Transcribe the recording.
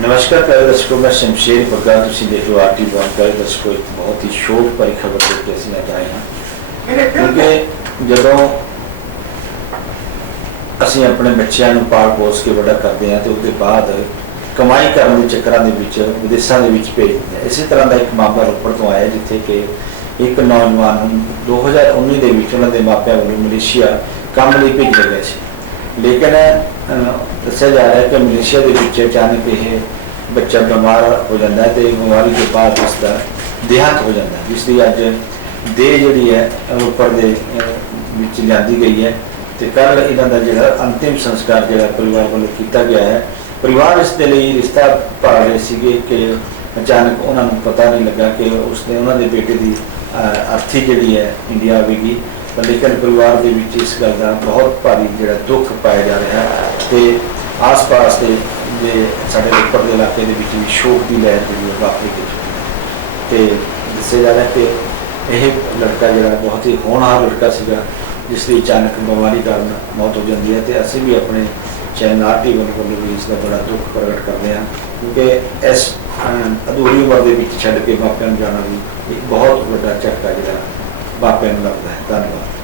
ਨਮਸਕਾਰ ਪਿਆਰੇ ਦਰਸ਼ਕੋ, ਮੈਂ ਸ਼ਮਸ਼ੇਰ ਬੱਗਾ ਤੁਸੀਂ ਦੇਖ ਰਹੇ ਹੋ ਆਰਟੀ ਬਾਰ ਪਿਆਰੇ ਦਰਸ਼ਕੋ, ਇੱਕ ਬਹੁਤ ਹੀ ਸ਼ੋਕ ਭਰੀ ਖਬਰ ਦੇ ਕੇ ਅਸੀਂ ਅੱਜ ਆਏ ਹਾਂ। ਕਿਉਂਕਿ ਜਦੋਂ ਅਸੀਂ ਆਪਣੇ ਬੱਚਿਆਂ ਨੂੰ ਪਾਲ ਪੋਸ ਕੇ ਵੱਡਾ ਕਰਦੇ ਹਾਂ, ਤੇ ਉਸ ਬਾਅਦ ਕਮਾਈ ਕਰਨ ਦੇ ਚੱਕਰਾਂ ਦੇ ਵਿੱਚ, ਵਿਦੇਸ਼ਾਂ ਦੇ ਵਿੱਚ ਭੇਜਦੇ ਹਾਂ। ਇਸੇ ਤਰ੍ਹਾਂ ਦਾ ਇੱਕ ਮਾਮਲਾ ਰੋਪੜ ਤੋਂ ਆਇਆ, ਜਿੱਥੇ ਕਿ ਇੱਕ ਨੌਜਵਾਨ ਨੂੰ 2019 ਦੇ ਵਿੱਚ ਉਹਨਾਂ ਦੇ ਮਾਪਿਆਂ ਵੱਲੋਂ ਮਲੇਸ਼ੀਆ ਕੰਮ ਲਈ ਭੇਜਿਆ ਗਿਆ ਸੀ। ਲੇਕਿਨ ਦੱਸਿਆ ਜਾ ਰਿਹਾ ਹੈ ਕਿ ਮਲੇਸ਼ੀਆ ਦੇ ਵਿੱਚ ਅਚਾਨਕ ਇਹ ਬੱਚਾ ਬਿਮਾਰ ਹੋ ਜਾਂਦਾ ਹੈ ਤੇ ਬਿਮਾਰੀ ਦੇ ਬਾਅਦ ਉਸ ਦਾ ਦੇਹਾਂਤ ਹੋ ਜਾਂਦਾ ਹੈ ਜਿਸ ਦੀ ਅੱਜ ਦੇਹ ਜਿਹੜੀ ਹੈ ਉੱਪਰ ਦੇ ਵਿੱਚ ਲਿਆਂਦੀ ਗਈ ਹੈ ਤੇ ਕੱਲ ਇਹਨਾਂ ਦਾ ਜਿਹੜਾ ਅੰਤਿਮ ਸੰਸਕਾਰ ਜਿਹੜਾ ਪਰਿਵਾਰ ਵੱਲੋਂ ਕੀਤਾ ਗਿਆ ਹੈ, ਪਰਿਵਾਰ ਇਸ ਦੇ ਲਈ ਰਿਸ਼ਤਾ ਭਾਲ ਰਹੇ ਸੀਗੇ ਕਿ ਅਚਾਨਕ ਉਹਨਾਂ ਨੂੰ ਪਤਾ ਨਹੀਂ ਲੱਗਾ ਕਿ ਉਸਨੇ ਉਹਨਾਂ ਦੇ ਬੇਟੇ ਦੀ ਅਰਥੀ ਜਿਹੜੀ ਹੈ, ਇੰਡੀਆ ਆਵੇਗੀ ਪਰ ਲੇਕਿਨ ਪਰਿਵਾਰ ਦੇ ਵਿੱਚ ਇਸ ਗੱਲ ਦਾ ਬਹੁਤ ਭਾਰੀ ਜਿਹੜਾ ਦੁੱਖ ਪਾਇਆ ਜਾ ਰਿਹਾ ਹੈ ਤੇ ਆਸ-ਪਾਸ ਦੇ ਦੇ ਸਾਡੇ ਉੱਪਰ ਦੇ ਇਲਾਕੇ ਦੇ ਵਿੱਚ ਵੀ ਸ਼ੋਕ ਦੀ ਲਹਿਰ ਜਿਹੜੀ ਹੈ ਵਾਪਰੀ ਗਈ ਤੇ ਦੱਸਿਆ ਜਾ ਰਿਹਾ ਕਿ ਇਹ ਲੜਕਾ ਜਿਹੜਾ ਬਹੁਤ ਹੀ ਹੋਣਹਾਰ ਲੜਕਾ ਸੀਗਾ, ਜਿਸ ਦੀ ਅਚਾਨਕ ਬਿਮਾਰੀ ਕਾਰਨ ਮੌਤ ਹੋ ਜਾਂਦੀ ਹੈ ਤੇ ਅਸੀਂ ਵੀ ਆਪਣੇ ਚੈਨਲ ਆਰਟੀ ਵੱਲੋਂ ਵੀ ਇਸ ਦਾ ਬੜਾ ਦੁੱਖ ਪ੍ਰਗਟ ਕਰਦੇ ਹਾਂ, ਕਿਉਂਕਿ ਇਸ ਅਧੂਰੀ ਉਮਰ ਦੇ ਵਿੱਚ ਛੱਡ ਕੇ ਮਾਪਿਆਂ ਨੂੰ ਜਾਣਾ ਵੀ ਇੱਕ ਬਹੁਤ ਵੱਡਾ ਝਟਕਾ ਜਿਹੜਾ ਮਾਪਿਆਂ ਨੂੰ ਲੱਗਦਾ ਹੈ ਧੰਨਵਾਦ